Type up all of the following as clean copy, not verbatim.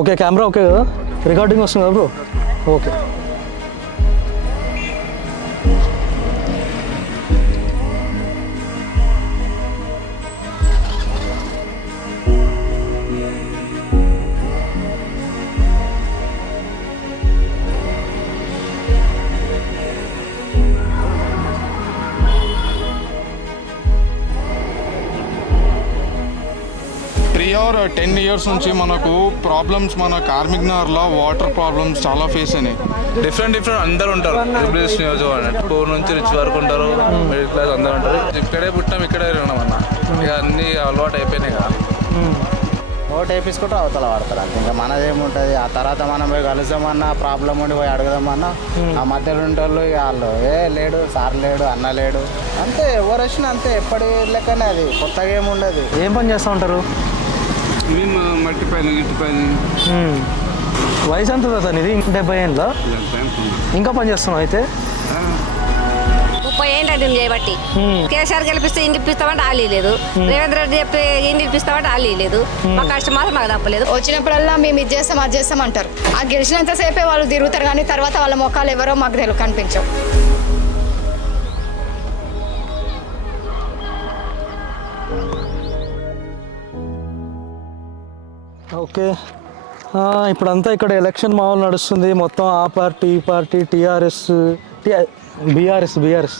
Okay camera okay కదా, recording వస్తుంది కదా బ్రో? ఓకే. और 10 years నుంచి మనకు ప్రాబ్లమ్స్ మన కార్మిక్ నగర్లో వాటర్ ప్రాబ్లమ్స్ చాలా ఫేస్ అయినాయి. డిఫరెంట్ అందరు ఉంటారు. జూబ్లీహిల్స్ నియోజకవర్గం పూర్ నుంచి రిచ్ వరకు ఉంటారు, మిడిల్ క్లాస్ అందరు ఉంటారు. ఇక్కడే పుట్టాం, ఇక్కడే తిరిగినాం అన్న. ఇక అన్ని అలవాటు అయిపోయినాయి కదా. ఓటు వేయించుకుంటూ అవతల వాడతారు అంతే. ఇంకా మనదేముంటుంది. ఆ తర్వాత మనం పోయి కలుద్దామన్నా ప్రాబ్లం ఉండి పోయి అడగదామన్నా ఆ మధ్యలో ఉండేవాళ్ళు వాళ్ళు లేడు, సార్ లేడు, అన్న లేడు, అంతే. ఎవరు వచ్చినా అంతే, ఎప్పటి లెక్కనే. అది కొత్తగా ఏముండదు. ఏం పని చేస్తూ ఉంటారు? మట్టి పైన గిట్టి పైన. వయసు ఎంత సార్ ఇది? 70 ఏళ్ళ ఇంకా పని చేస్తున్నావు అయితే? 30 ఏళ్ళు దీన్ని చేయబట్టి. కేసీఆర్ గెలిపిస్తే ఇంటి ఇప్పిస్తామంటే ఆలీ లేదు, రేవంత్ రెడ్డి చెప్తే ఇంటి ఇప్పిస్తామంటే ఆలీ లేదు. మా కష్టం మాత్రం మాకు తప్పలేదు. వచ్చినప్పుడల్లా మేము ఇది చేస్తాం అది చేస్తాం అంటారు. ఆ గెలిచినంతసేపే వాళ్ళు తిరుగుతారు, కానీ తర్వాత వాళ్ళ ముఖాలు ఎవరో మాకు కనిపించవు. ఓకే, ఇప్పుడంతా ఇక్కడ ఎలక్షన్ మామూలు నడుస్తుంది. మొత్తం ఆ పార్టీ ఈ పార్టీ, బీఆర్ఎస్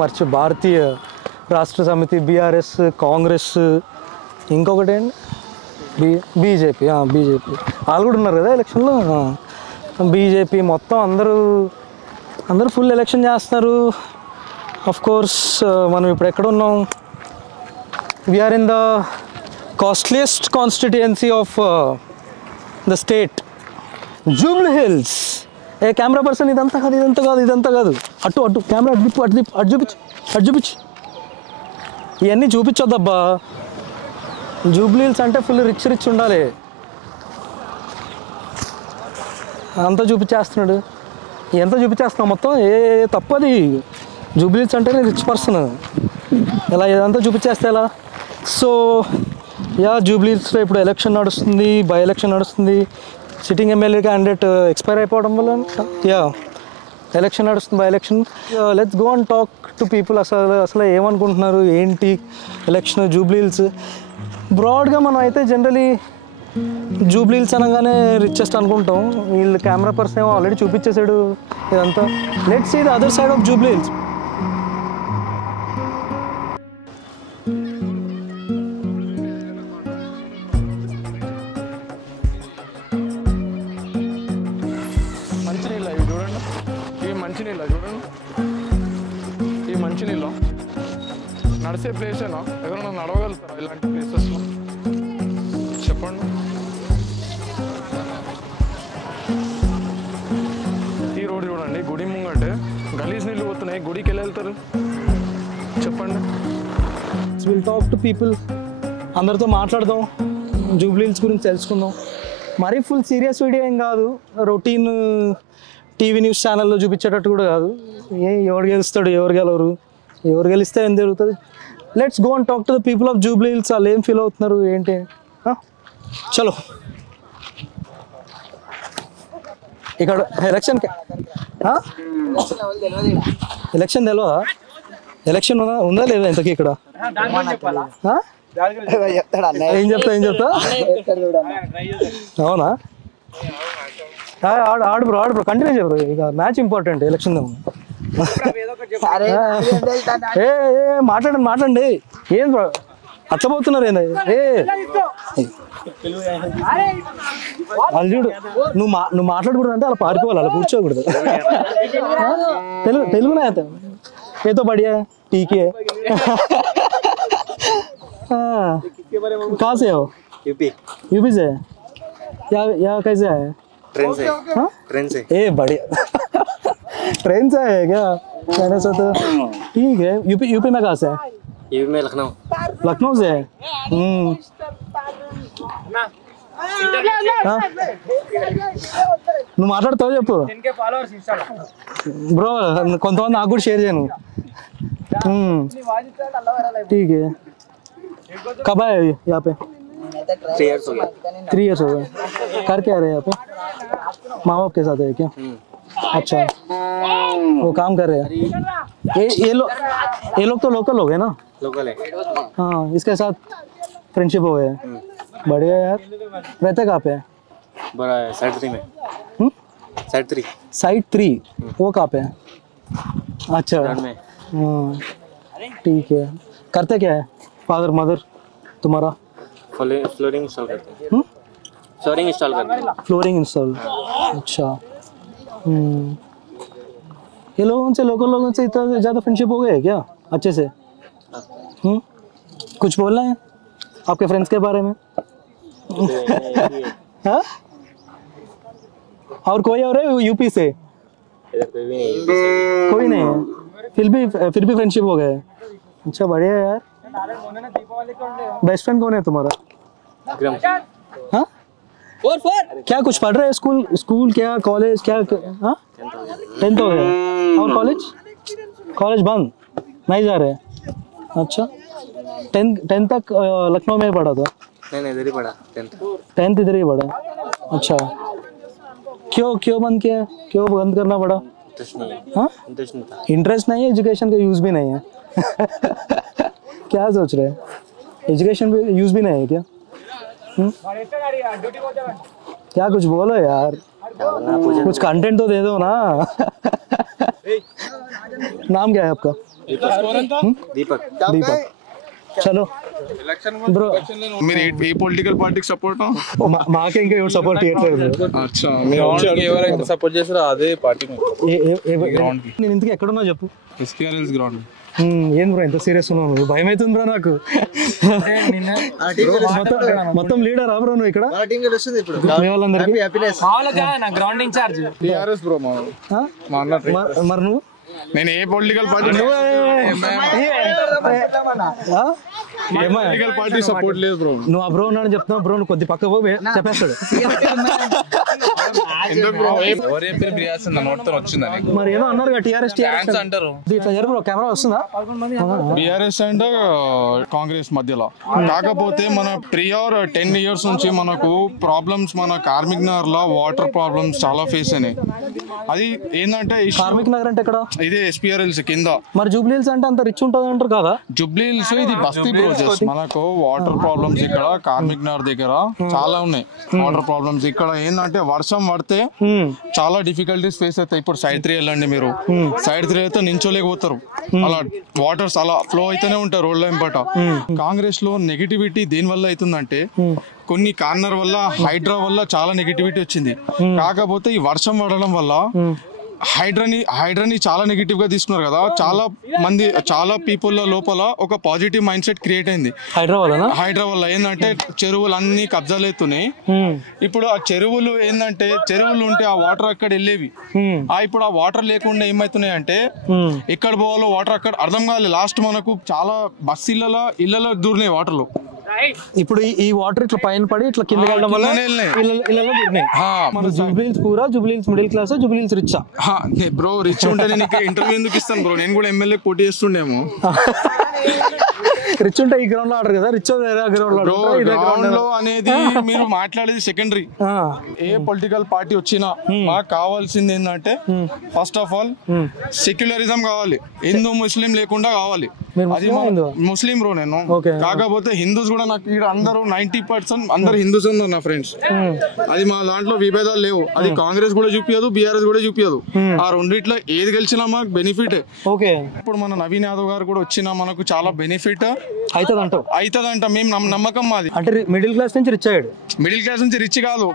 మర్చి భారతీయ రాష్ట్ర సమితి, బీఆర్ఎస్, కాంగ్రెస్, ఇంకొకటి ఏంటి బీజేపీ. వాళ్ళు కూడా ఉన్నారు కదా ఎలక్షన్లో. బీజేపీ మొత్తం అందరూ ఫుల్ ఎలక్షన్ చేస్తున్నారు. ఆఫ్ కోర్స్ మనం ఇప్పుడు ఎక్కడ ఉన్నాం? We are in the costliest constituency of the state, Jubilee Hills. ఏ కెమెరా పర్సన్, ఇదంతా కాదు. అటు కెమెరా అటు చూపించు. ఇవన్నీ చూపించొద్దబ్బా. జూబ్లీ హిల్స్ అంటే ఫుల్ రిచ్ ఉండాలి. అంతా చూపించేస్తున్నాడు. ఎంత చూపించేస్తున్నావు మొత్తం? తప్పది. జూబ్లీ హిల్స్ అంటేనే రిచ్ పర్సన్. ఇలా ఇదంతా చూపించేస్తే ఎలా? సో జూబ్లీ హిల్స్లో ఇప్పుడు ఎలక్షన్ నడుస్తుంది, బై ఎలక్షన్ నడుస్తుంది. సిట్టింగ్ ఎమ్మెల్యే క్యాండిడేట్ ఎక్స్పైర్ అయిపోవడం వల్ల ఎలక్షన్ నడుస్తుంది, by election. Let's go and talk to people. అసలు ఏమనుకుంటున్నారు ఏంటి ఎలక్షన్ జూబ్లీ హిల్స్? బ్రాడ్గా మనం అయితే జనరలీ జూబ్లీ హిల్స్ అనగానే రిచెస్ట్ అనుకుంటాం. వీళ్ళు కెమెరా పర్సన్ ఏమో ఆల్రెడీ చూపించేశాడు ఇదంతా. Let's see the other side of Jubilee Hills. మంచినీళ్ళు నడిచే ప్లేసేనా? ఎవరైనా నడవగలుగుతారా ఇలాంటి ప్లేసెస్లో? చెప్పండి. ఈ రోడ్డు చూడండి, గుడి ముంగంటే గలీజ్ నీళ్ళు పోతున్నాయి. గుడికి వెళ్ళి వెళ్తారు చెప్పండి. Will talk to people. అందరితో మాట్లాడదాం, జూబ్లీ హిల్స్ గురించి తెలుసుకుందాం. మరీ ఫుల్ సీరియస్ వీడియో ఏం కాదు, రొటీన్ టీవీ న్యూస్ ఛానల్లో చూపించేటట్టు కూడా కాదు. ఎవరు గెలుస్తాడు, ఎవరు గెలిస్తే ఏం జరుగుతుంది? Let's go and talk to the people of Jubilee hills. వాళ్ళు ఏం ఫీల్ అవుతున్నారు ఏంటి? చలో. ఇక్కడ ఎలక్షన్ తెలియదా? ఎలక్షన్ ఉందా లేదా ఇంతకీ ఇక్కడ? ఏం చెప్తా? అవునా? ఆడు బ్రో కంటిన్యూ చేయరు. ఇక మ్యాచ్ ఇంపార్టెంట్, ఎలక్షన్ మాట్లాడండి. ఏం బ్రో అట్లా పోతున్నారు ఏంది? వాళ్ళు చూడు, నువ్వు మాట్లాడకూడదు అంటే అలా పారిపోవాలి, అలా కూర్చోకూడదు. తెలుగునే అయితే ఏతో బడియా టీకే कहाँ से हो? यूपी से। या कैसे है? ट्रेन से। ए बढ़िया। ट्रेन से है क्या? कहने से तो ठीक है। यूपी में कहाँ से है? यूपी में लखनऊ से है। నువ్వు మాట్లాడతావు చెప్పు బ్రో, కొంతమంది నాకు కూడా షేర్ చేయను. ठीक है, कब आए यहाँ पे? 3 years हो गए। कर क्या रहे हैं यहाँ पे? माँ बाप के साथ है क्या? अच्छा, वो काम कर रहे हैं। ये लोग तो लोकल हो गए ना? लोकल है। हाँ, इसके साथ फ्रेंडशिप हो गए। बढ़िया यार। रहते कहाँ पे है? बड़ा है साइड 3 में। साइड 3 साइड 3 वो कहाँ पे है? अच्छा, में। हाँ ठीक है। करते क्या है फादर मदर तुम्हारा? फ्लोरिंग इंस्टॉल करते हैं। फ्लोरिंग इंस्टॉल करते हैं। Flooring install. अच्छा। ये लोकल लोगों से इतना ज़्यादा फ्रेंडशिप हो गए क्या अच्छे से? कुछ बोलना है आपके फ्रेंड्स के बारे में? हाँ? और कोई और है यूपी से? कोई नहीं है, फिर भी फ्रेंडशिप हो गए। अच्छा बढ़िया यार। बेस्ट फ्रेंड कौन है तुम्हारा? हाँ? क्या कुछ पढ़ रहे हैं? स्कूल क्या कॉलेज क्या? हाँ 10th हो गया। और कॉलेज बंद नहीं जा रहे? अच्छा, 10th तक लखनऊ में पढ़ा था? नहीं इधर ही पढ़ा 10th इधर ही पढ़ा। अच्छा, क्यों बंद किया? क्यों बंद करना पड़ा? हाँ, इंटरेस्ट नहीं है, एजुकेशन का यूज भी नहीं है। क्या सोच रहे हैं? एजुकेशन भी यूज भी नहीं है क्या? क्या कुछ बोलो यार, कुछ कंटेंट तो दे दो ना। नाम क्या है आपका? दीपक। చలో బ్రో మీరు ఏ పొలిటికల్ పార్టీకి సపోర్ట్? మాకే ఇంకా ఎవరు సపోర్ట్ చేయట్లేదు. అచ్చా, ఎవరైతే సపోర్ట్ చేస్తారో అదే పార్టీ. నేను ఇంతకీ ఎక్కడున్నా చెప్పు? ఎస్కేఆర్ఎల్స్ గ్రౌండ్. ఏం బ్రో ఎంత సీరియస్ ఉన్నావు? భయం అవుతుంది బ్రో నాకు. మొత్తం లీడర్ బ్రో నువ్వు ఇక్కడ? వాళ్ళందరికీ గ్రౌండ్ ఇన్ఛార్జ్ టీఆర్ఎస్ బ్రో. మరి నువ్వు? నేను ఏ పొలిటికల్ పార్టీ సపోర్ట్ లేదు బ్రో. నువ్వు ఆ బ్రో ఉన్నాడని చెప్తున్నావు బ్రో, నువ్వు కొద్ది పక్క పోయి చెప్పేస్తాడు. ఎవరు చెప్పారు బిఆర్ఎస్ నోట్తో వచ్చిందని? మరి ఏదో అన్నారు టీఆర్ఎస్ అంటారు. ఇట్లా జరు బ్రో, కెమెరా వస్తుందా? బిఆర్ఎస్ అండ్ కాంగ్రెస్ మధ్యలో. కాకపోతే మన 3 or 10 years నుంచి మనకు ప్రాబ్లమ్స్, మన కార్మిక్ నగర్ లో వాటర్ ప్రాబ్లమ్స్ చాలా ఫేస్ అయినాయి. అది ఏంటంటే కార్మిక్ నగర్ అంటే ఎక్కడ? ఇదే ఎస్పీఆర్ఎల్స్ కింద. మరి జూబ్లీహిల్స్ అంటే అంత రిచ్ ఉంటుంది అంటారు కదా? జూబ్లీహిల్స్ ఇది బస్తీ ప్రోజెస్. మనకు వాటర్ ప్రాబ్లమ్స్ ఇక్కడ కార్మిక్ నగర్ దగ్గర చాలా ఉన్నాయి. వాటర్ ప్రాబ్లమ్స్ ఇక్కడ ఏంటంటే వర్షం పడితే చాలా డిఫికల్టీస్ ఫేస్ అవుతాయి. ఇప్పుడు సైడ్ 3 వెళ్ళండి మీరు, సైడ్ 3 అయితే నించోలేకపోతారు. అలా వాటర్స్ అలా ఫ్లో అయితేనే ఉంటాయి రోడ్ల వెంపట. కాంగ్రెస్ లో నెగిటివిటీ దేని వల్ల అవుతుందంటే కొన్ని కార్నర్ వల్ల, హైడ్రా వల్ల చాలా నెగిటివిటీ వచ్చింది. కాకపోతే ఈ వర్షం పడడం వల్ల హైడ్రాని చాలా నెగిటివ్ గా తీసుకున్నారు కదా. చాలా పీపుల్ లోపల ఒక పాజిటివ్ మైండ్ సెట్ క్రియేట్ అయింది హైడ్రా వల్ల. ఏంటంటే చెరువులు అన్ని కబ్జాలు అవుతున్నాయి. ఇప్పుడు ఆ చెరువులు ఏంటంటే చెరువులు ఉంటే ఆ వాటర్ అక్కడ వెళ్ళేవి. ఇప్పుడు ఆ వాటర్ లేకుండా ఏమవుతున్నాయి అంటే ఎక్కడ పోవాలో వాటర్ అక్కడ అర్థం కాలేదు. లాస్ట్ మనకు చాలా బస్ ఇళ్ళలో దూరినాయి వాటర్లు. ఇప్పుడు ఈ వాటర్ ఇట్లా పైన పడి ఇట్లా కింద వెళ్ళడం వల్ల జూబ్లీహిల్స్ పూరా Jubilee Hills middle class, Jubilee Hills rich bro. Rich ఉంటే నేను ఇంటర్వ్యూ ఎందుకు ఇస్తాను బ్రో? నేను కూడా ఎమ్మెల్యే పోటీ చేస్తుండేమో. రిచ్ ఉంటే ఈ గ్రౌండ్ లో ఆడరు కదా, రిచ్ గ్రౌండ్ లో అనేది మీరు మాట్లాడేది సెకండరీ. ఏ పొలిటికల్ పార్టీ వచ్చినా మాకు కావాల్సింది ఏంటంటే ఫస్ట్ ఆఫ్ ఆల్ సెక్యులరిజం కావాలి. హిందూ ముస్లిం లేకుండా కావాలి. అది ముస్లిం బ్రో నేను. కాకపోతే హిందూస్ కూడా నాకు ఇక్కడ అందరూ 90% అందరు హిందూస్ ఉన్నారు నా ఫ్రెండ్స్. అది మా దాంట్లో విభేదాలు లేవు. అది కాంగ్రెస్ కూడా చూపించదు, బీఆర్ఎస్ కూడా చూపించదు. ఆ రెండిట్లో ఏది గెలిచినా మాకు బెనిఫిట్. ఇప్పుడు మన నవీన్ యాదవ్ గారు కూడా వచ్చినా మనకు చాలా బెనిఫిట్ అవుతుందంట. మేము నమ్మకం మాది. అంటే మిడిల్ క్లాస్ నుంచి రిచ్ అయ్యాడు. మిడిల్ క్లాస్ నుంచి రిచ్ కాదు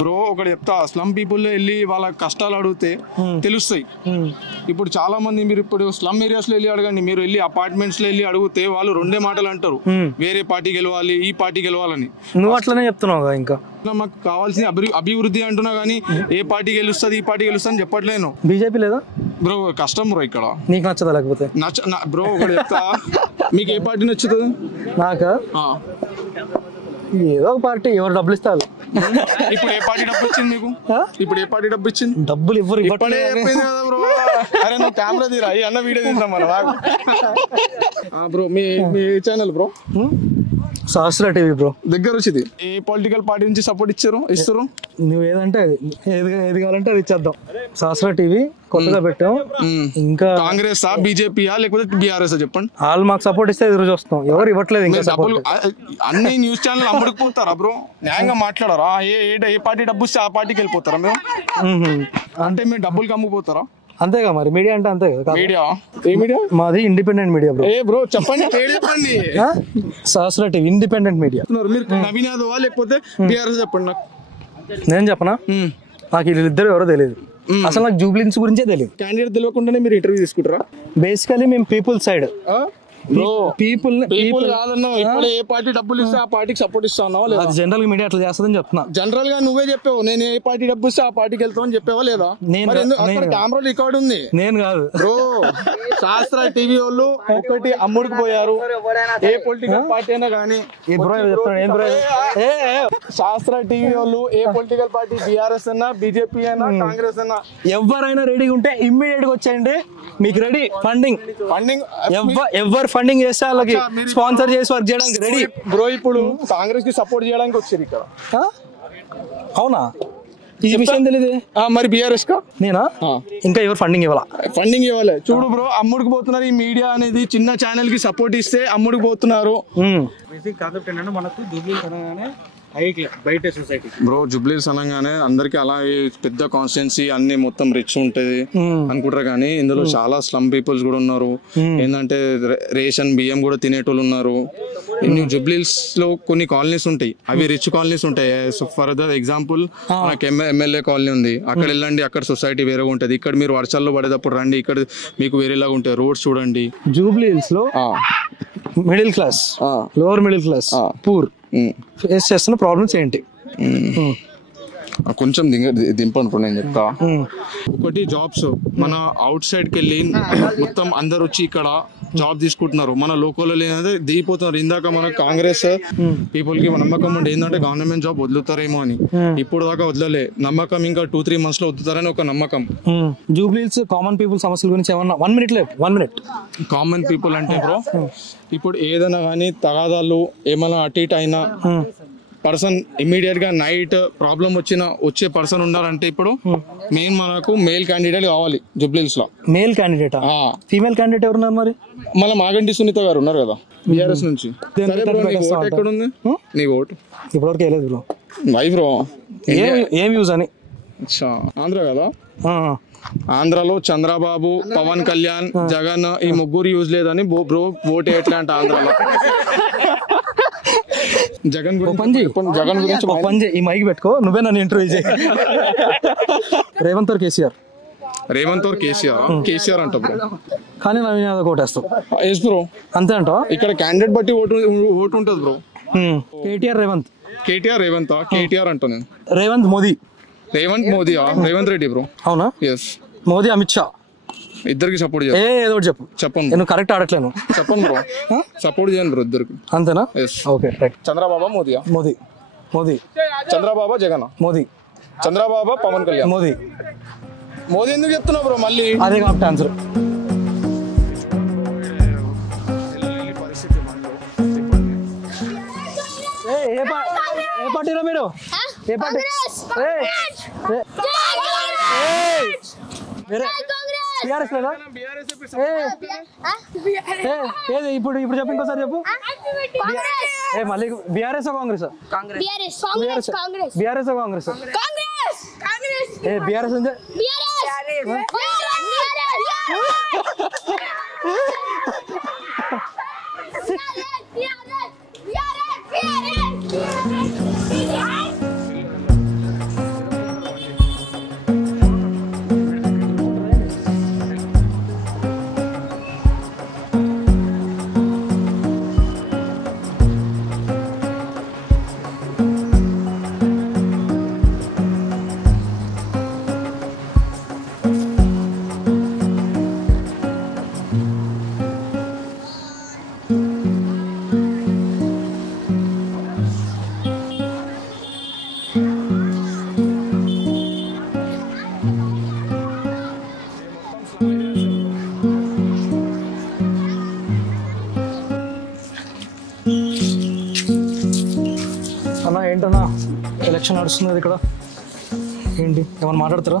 బ్రో. ఒకటి చెప్తా, స్లమ్ పీపుల్ వెళ్ళి వాళ్ళ కష్టాలు అడిగితే తెలుస్తాయి. ఇప్పుడు చాలా మంది మీరు ఇప్పుడు స్లమ్ ఏరియాస్ లో వెళ్ళి అడగండి, మీరు వెళ్ళి అపార్ట్మెంట్స్ లో వెళ్ళి అడిగితే వాళ్ళు రెండే మాటలు అంటారు, వేరే పార్టీ గెలవాలి, ఈ పార్టీ గెలవాలని. నువ్వు అట్లనే చెప్తున్నావు. ఇంకా మాకు కావాల్సిన అభివృద్ధి అంటున్నా గానీ ఏ పార్టీ గెలుస్తుంది, ఈ పార్టీ గెలుస్తుంది అని చెప్పట్లేను. బీజేపీ లేదా బ్రో? కష్టం బ్రో. ఇక్కడ నీకు నచ్చదా? లేకపోతే బ్రో ఒకటి చెప్తా, మీకు ఏ పార్టీ నచ్చుతుంది? నాకా ఏదో ఒక పార్టీ, ఎవరు డబ్బులు ఇస్తారు. ఇప్పుడు ఏ పార్టీ డబ్బు ఇచ్చింది మీకు? ఇప్పుడు ఏ పార్టీ డబ్బు ఇచ్చింది? డబ్బులు ఇవ్వరు. ఇప్పుడే చెప్పింది కదా బ్రో. అరే నువ్వు కెమెరా తీరా, అన్న వీడియో తీద్దాం మన బ్రో. మీ ఛానల్ బ్రో? సహస్ర టీవీ బ్రో. దగ్గర వచ్చింది. ఏ పొలిటికల్ పార్టీ నుంచి సపోర్ట్ ఇస్తారు? నువ్వు ఏదంటే అది, ఏది కావాలంటే అది ఇచ్చేద్దాం. సహస్ర టీవీ కొత్తగా పెట్టాం. ఇంకా కాంగ్రెస్ బీజేపీయా లేకపోతే బీఆర్ఎస్ చెప్పండి. వాళ్ళు మాకు సపోర్ట్ ఇస్తే ఎదురు చూస్తాం. ఎవరు ఇవ్వట్లేదు ఇంకా డబ్బులు. అన్ని న్యూస్ ఛానల్ అమ్ముడుకుపోతారా బ్రో? న్యాయంగా మాట్లాడారా? ఏ పార్టీ డబ్బు ఇస్తే ఆ పార్టీకి వెళ్ళిపోతారా మేము? అంటే మీరు డబ్బులకి అమ్ముకుపోతారా? అంతేగా మరి. మీడియా అంటే అంతే కదా. మీడియా ఏ మీడియా? మాది ఇండిపెండెంట్ మీడియా బ్రో. బ్రో చెప్పండి. చెప్పండి. సహస్ర టీవీ ఇండిపెండెంట్ మీడియా. మీరు నవీన్ యాదవ్ లేకపోతే బీఆర్ఎస్ చెప్పండి నాకు. నేను చెప్పనా? నాకు వీళ్ళిద్దరు ఎవరో తెలియదు. అసలు నాకు జూబ్లీస్ గురించే తెలియదు. క్యాండిడేట్ తెలియకుండానే మీరు ఇంటర్వ్యూ తీసుకుంటారా? బేసికలీ మేము పీపుల్ సైడ్. పీపుల్ కాదన్నా. ఇప్పుడు ఏ పార్టీ డబ్బులు ఇస్తే ఆ పార్టీకి సపోర్ట్ ఇస్తావా లేదా? జనరల్ గా మీడియా అట్లా చేస్తుందని చెప్తున్నా. జనరల్ గా నువ్వే చెప్పావు, నేను ఏ పార్టీ డబ్బు ఇస్తే ఆ పార్టీకి వెళ్తామని చెప్పావా లేదా? కెమెరా రికార్డ్ ఉంది. నేను కాదు బ్రో. శాస్త్ర టీవీ వాళ్ళు ఒకటి అమ్ముడికి పోయారు. ఏ పొలిటికల్ పార్టీ అయినా కానీ. శాస్త్ర టీవీ వాళ్ళు ఏ పొలిటికల్ పార్టీ, బీఆర్ఎస్ అన్నా బీజేపీ అయినా కాంగ్రెస్ అన్నా, ఎవరైనా రెడీగా ఉంటే ఇమ్మీడియట్ గా వచ్చేయండి. మీకు రెడీ. ఫండింగ్ ఎవరు ఫండింగ్ చేస్తే వాళ్ళకి స్పాన్సర్ చేసి వర్క్ చేయడానికి రెడీ బ్రో. ఇప్పుడు కాంగ్రెస్ కి సపోర్ట్ చేయడానికి వచ్చారు ఇక్కడ. అవునా? ఈ విషయం తెలియదు మరి. బీఆర్ఎస్ కా నేనా? ఇంకా ఎవరు ఫండింగ్ ఇవ్వాలా? ఫండింగ్ ఇవ్వాలి. చూడు బ్రో, అమ్ముడికి పోతున్నారు. ఈ మీడియా అనేది చిన్న ఛానల్ కి సపోర్ట్ ఇస్తే అమ్ముడికి పోతున్నారు. కాన్సెప్ట్ ఏంటంటే మనకు జూబ్లీస్ అనగానే బయట సొసైటీ బ్రో. జూబ్లీస్ అనగానే అందరికి అలాగే పెద్ద కాన్స్టిట్యున్సీ అన్ని మొత్తం రిచ్ ఉంటది అనుకుంటారు, కానీ ఇందులో చాలా స్లమ్ పీపుల్స్ కూడా ఉన్నారు. ఏంటంటే రేషన్ బియ్యం కూడా తినేటోళ్ళు ఉన్నారు. జూబ్లీస్ లో కొన్ని కాలనీస్ ఉంటాయి, అవి రిచ్ కాలనీస్ ఉంటాయి. ఫర్ ద ఎగ్జాంపుల్ నాకు ఎమ్మెల్యే కాలనీ ఉంది. అక్కడ వెళ్ళండి, అక్కడ సొసైటీ వేరేగా ఉంటది. ఇక్కడ మీరు వర్షాల్లో పడేటప్పుడు రండి, ఇక్కడ మీకు వేరేలాగా ఉంటాయి. రోడ్స్ చూడండి. జూబ్లీస్ లో middle class, lower middle class, poor face చేస్తున్న ప్రాబ్లమ్స్ ఏంటి? కొంచెం దింపను నేను చెప్తా. ఒకటి జాబ్స్. మన అవుట్ సైడ్కి వెళ్ళి మొత్తం అందరు వచ్చి ఇక్కడ జాబ్ తీసుకుంటున్నారు. మన లోకల్ ఏంటంటే దిగిపోతున్నారు. ఇందాక మన కాంగ్రెస్ పీపుల్ కి నమ్మకం ఉండే ఏంటంటే గవర్నమెంట్ జాబ్ వదులుతారేమో అని. ఇప్పుడు దాకా వదలలే. నమ్మకం ఇంకా 2-3 months లో వదులుతారని ఒక నమ్మకం. జూబ్లీస్ కామన్ పీపుల్ సమస్యల గురించి ఏమన్నా 1 minute. కామన్ పీపుల్ అంటే బ్రో, ఇప్పుడు ఏదైనా కానీ తగాదాలు ఏమైనా అటు ఇటు అయినా పర్సన్ ఇమ్మీడియట్ గా నైట్ ప్రాబ్లం వచ్చే పర్సన్ ఉన్నారంటే ఇప్పుడు మెయిన్ మనకు మేల్ క్యాండిడేట్ కావాలి జూబ్లీస్ లో. Male candidate? ఫీమేల్ క్యాండిడేట్ ఎవరున్నారు మరి? మళ్ళీ మాగంటి సునీత గారు ఉన్నారు కదా బీఆర్ఎస్ నుంచి. ఎక్కడ ఉంది నీ ఓటు? ఇప్పటివరకు వెళ్ళలేదు బ్రో. Why bro? ఏం యూజ్ అని? ఆంధ్ర కదా. ఆంధ్రాలో చంద్రబాబు, పవన్ కళ్యాణ్, జగన్ ఈ ముగ్గురు యూజ్ లేదని బ్రో ఓటు ఎట్లా అంట ఆంధ్రాలో. జగన్ గురించి ఈ మైక్ పెట్టుకో, నువ్వే నన్ను ఇంటర్వ్యూ చేయి. రేవంత్ ఆర్ కేసీఆర్? కేసీఆర్ అంట బ్రో. కానీ నవీన్ యాదవ్ ఓటేస్తావు? Yes bro. అంతే అంటావా? ఇక్కడ క్యాండిడేట్ బట్టి ఓటు ఉంటుంది బ్రో. కేటీఆర్ రేవంత్? కేటీఆర్ అంటా నేను. రేవంత్ మోదీ? రేవంత్ రెడ్డి బ్రో. అవునా? ఎస్. మోదీ అమిత్ షా ఇద్దరికి సపోర్ట్ ఏదో చెప్పండి. నువ్వు కరెక్ట్ ఆడట్లేను. చెప్పండి బ్రో. సపోర్ట్ చేయండి బ్రో ఇద్దరికి. అంతేనా? Okay right. చంద్రబాబా మోదీయా? మోదీ. చంద్రబాబా జగన్? మోదీ. చంద్రబాబా పవన్ కళ్యాణ్? మోదీ ఎందుకు చెప్తున్నావు బ్రో మళ్ళీ? అదే కాబట్టి ఆన్సర్. ఏ పార్టీలో మీరు? ఏ పార్టీ? బీఆర్ఎస్ లేదా? ఇప్పుడు చెప్పు, ఇంకోసారి చెప్పు. మళ్ళీ BRS Congress? BRS Congress? BRS అంటే అన్నా ఏంటన్నా ఎలక్షన్ నడుస్తున్నది ఇక్కడ, ఏంటి ఏమన్నా మాట్లాడతారా?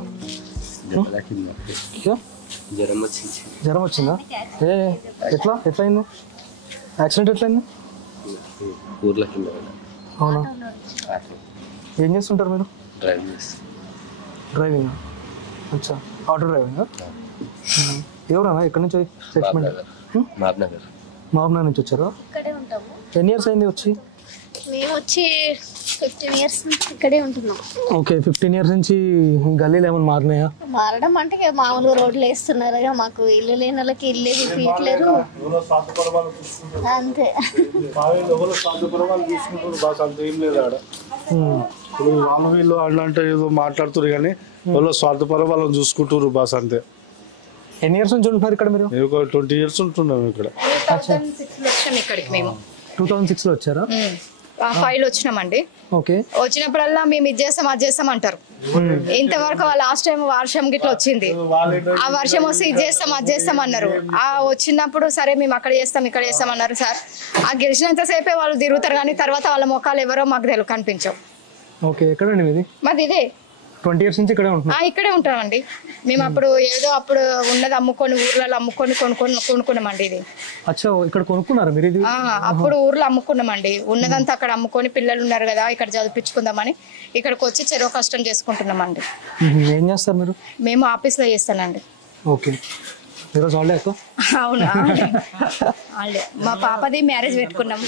జ్వరం వచ్చిందా? ఎట్లా అయింది యాక్సిడెంట్? ఎట్లయింది? అవునా, ఏం చేస్తుంటారు మీరు? డ్రైవింగ్. అచ్చా, ఆటో డ్రైవింగ్. ఎవరన్నా ఎక్కడి నుంచి సెటిల్మెంట్? మహబూబ్నగర్ నుంచి వచ్చారా? ఎన్ని ఇయర్స్ అయింది వచ్చి? మేము వచ్చి 15 years ఇక్కడే ఉంటున్నాం. ఓకే, 15 years నుంచి గల్లీలు ఏమైనా మారినాయా? మారడం అంటే మామూలుగా రోడ్లు వేస్తున్నారు, మాకు ఇల్లు లేని వాళ్ళకి ఇల్లు తీయట్లేరు అంతే. వాళ్ళు వీళ్ళు అంటే ఏదో మాట్లాడుతున్నారు కానీ వాళ్ళు స్వార్థపరం వాళ్ళని చూసుకుంటారు బాస్ అంతే. ఎన్ని ఇయర్స్ నుంచి ఉంటున్నారు ఇక్కడ మీరు? 20 years ఉంటున్నాం ఇక్కడ. 2006లో వచ్చాం ఇక్కడికి. మేము 2006లో వచ్చారా? 5లో వచ్చినామండి. ఓకే, వచ్చినప్పుడల్లా మేము ఇది చేస్తాం అది చేస్తాం అంటారు. ఇంతవరకు లాస్ట్ టైం వర్షం గిట్ల వచ్చింది, ఆ వర్షం వస్తే ఇది చేస్తాం అది చేస్తాం అన్నారు. ఆ వచ్చినప్పుడు సరే మేము అక్కడ చేస్తాం ఇక్కడ చేస్తాం అన్నారు సార్. ఆ గెలిచినంత సేపే వాళ్ళు తిరుగుతారు కానీ తర్వాత వాళ్ళ ముఖాలు ఎవరో మాకు కనిపించవు. ఓకే, ఎక్కడండి మీది? మాది ఇదే 20 years నుంచి ఇక్కడే ఉంటున్నాం. ఇక్కడే ఉంటామండి మేము. అప్పుడు ఏదో అప్పుడు ఉన్నది అమ్ముకొని ఊర్లలో అమ్ముకొని కొనుక్కున్నామండి ఇది. అచ్చా, ఇక్కడ కొనుక్కున్నారా మీరు ఇది? అప్పుడు ఊర్లో అమ్ముకున్నామండి, ఉన్నదంతా అక్కడ అమ్ముకొని పిల్లలు ఉన్నారు కదా ఇక్కడ చదివించుకుందామని ఇక్కడికి వచ్చి చెరో కష్టం చేసుకుంటున్నామండి. ఏం చేస్తారు మీరు? మేము ఆఫీస్లో చేస్తానండి. ఓకే, ఈరోజు హాలిడే ఎక్కువ? అవునా, మా పాపది మ్యారేజ్ పెట్టుకున్నాం.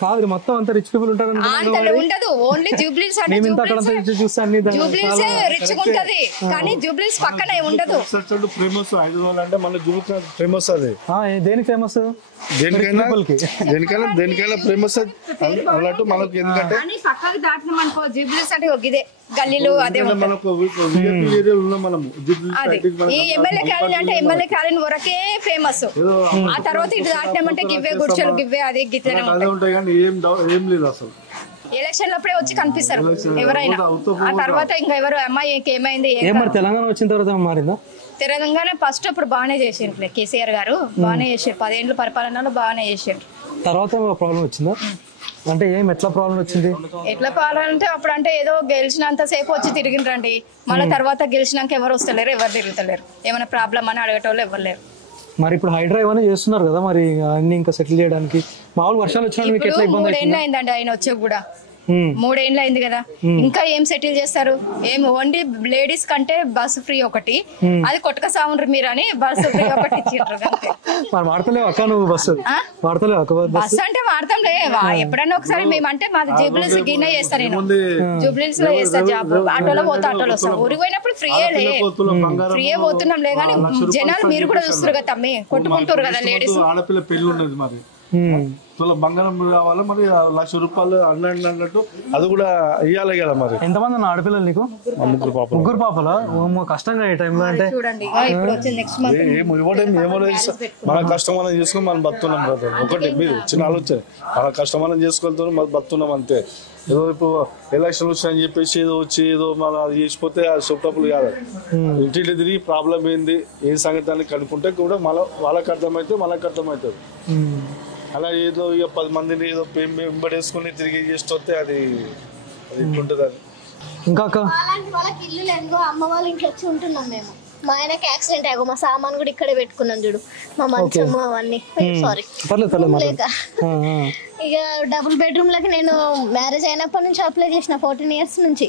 కాదు, మొత్తం అంతా రిచ్ పీపుల్ ఉంటారు. ఉండదు, ఓన్లీ జూబ్లీస్ అంటే జూబ్లీస్ రిచ్ ఉంటది కానీ జూబ్లీస్ పక్కన ఉండదు. ఫేమస్ హైదరాబాద్ అంటే మన జూబ్లీస్ ఫేమస్. అది దేనికి ఫేమస్? దేనికైనా ఫేమస్ అన్నట్టు మనకు. ఎందుకంటే పక్కకి దాటినాం అనుకో జూబ్లీస్ అంటే ఇదే గల్లీలు అదే ఈ ఎమ్మెల్యే కాలనీ అంటే ఎమ్మెల్యే కాలనీ వరకే ఫేమస్. ఆ తర్వాత ఇటు దాటినామంటే గివ్వే గుడిచెలు గివ్వే అది గిట్లనే అసలు. ఎలక్షన్ అప్పుడే వచ్చి కనిపిస్తారు ఎవరైనా. ఆ తర్వాత ఇంకా ఎవరు అమ్మాయి ఏమైంది తెలంగాణ వచ్చిన తర్వాత మారిందా? తెలంగాణ ఫస్ట్ అప్పుడు బాగానే చేసిండ్రు కేసీఆర్ గారు, బాగానే చేసారు. 10 ఏళ్ళ పరిపాలనలో బాగానే చేసిండ్రు. తర్వాత ప్రాబ్లం వచ్చిందా? అంటే ఎట్లా ప్రాబ్లం వచ్చింది? ఎట్లా పాలంటే అప్పుడు అంటే ఏదో గెలిచినంత సేపు వచ్చి తిరిగిండ్రండి, మళ్ళీ తర్వాత గెలిచినాక ఎవరు వస్తలేరు, ఎవరు తిరుగుతలేరు. ఏమైనా ప్రాబ్లం అని అడిగేటోళ్ళు ఎవరు లేరు. మరి ఇప్పుడు హైడ్రా ఏమైనా చేస్తున్నారు కదా, మరి అన్ని ఇంకా సెటిల్ చేయడానికి మామూలు వర్షాలు వచ్చినా మీకు ఎట్లా ఇబ్బంది? 3 ఏళ్ళు అయిందండి ఆయన వచ్చే కూడా. 3 ఏళ్ళు అయింది కదా, ఇంకా ఏం సెటిల్ చేస్తారు? ఏం ఓన్లీ లేడీస్ కంటే బస్సు ఫ్రీ ఒకటి, అది కొట్టక సాగుండ్రు మీరు అని బస్సు ఫ్రీ ఒకటి ఇచ్చిండ్రు. వాడతలేవు అక్క నువ్వు బస్సు? వాడతలేవు అక్క బస్సు అంటే వాడతాంలే, ఎప్పుడన్నా ఒకసారి. మేము అంటే మాది జూబ్లీస్ గిన్నె చేస్తాను, నేను జూబ్లీస్ లో చేస్తా జాబ్. ఆటోలో పోతా, ఆటోలో వస్తాం. ఊరికి పోయినప్పుడు ఫ్రీయే పోతున్నాం లే కానీ జనాలు మీరు కూడా చూస్తారు కదా తమ్మి, కొట్టుకుంటారు కదా లేడీస్. ఆడపిల్ల పెళ్లి ఉన్నది మరి, బంగారం కావాలి మరి, ₹1,00,000 అన్నట్టు అది కూడా ఇవ్వాలి కదా మరి. ఎంతమంది ఆడపిల్లలు నీకు? 3 పాపలా? కష్టంగా ఈ టైంలో అంటే మన కష్టం మనం చేసుకుని మనం బతున్నాం కదా. ఒకటి మీరు చిన్న ఆలోచన, మన కష్టం మనం చేసుకెళ్తున్నాం, మనం బతున్నాం అంతే. ఏదో ఇప్పుడు ఎలక్షన్ వచ్చాయని చెప్పేసి ఏదో వచ్చి ఏదో మనం అది చేసిపోతే అది సొప్పలు కాదు. ఇంటికి తిరిగి ప్రాబ్లం ఏంది ఏ సంగతి అని కనుక్కుంటే కూడా వాళ్ళకి అర్థమైతే మనకు అర్థమవుతుంది. అలా ఏదో ఇక 10 మందిని ఏదో వెంబడేసుకుని తిరిగి చేస్తే అది ఉంటుంది. అది ఇంకా వాళ్ళకి ఇల్లు లేదు, అమ్మ వాళ్ళ ఇంట్లో వచ్చి ఉంటున్నాం మేము. మా ఆయనకి యాక్సిడెంట్ అయ్యో, మా సామాన్ కూడా ఇక్కడే పెట్టుకున్నాం చూడు, మా మంచం అవన్నీ. సారీ ఇక డబుల్ బెడ్రూమ్ లకి నేను మ్యారేజ్ అయినప్పటి నుంచి అప్లై చేసిన 14 years నుంచి.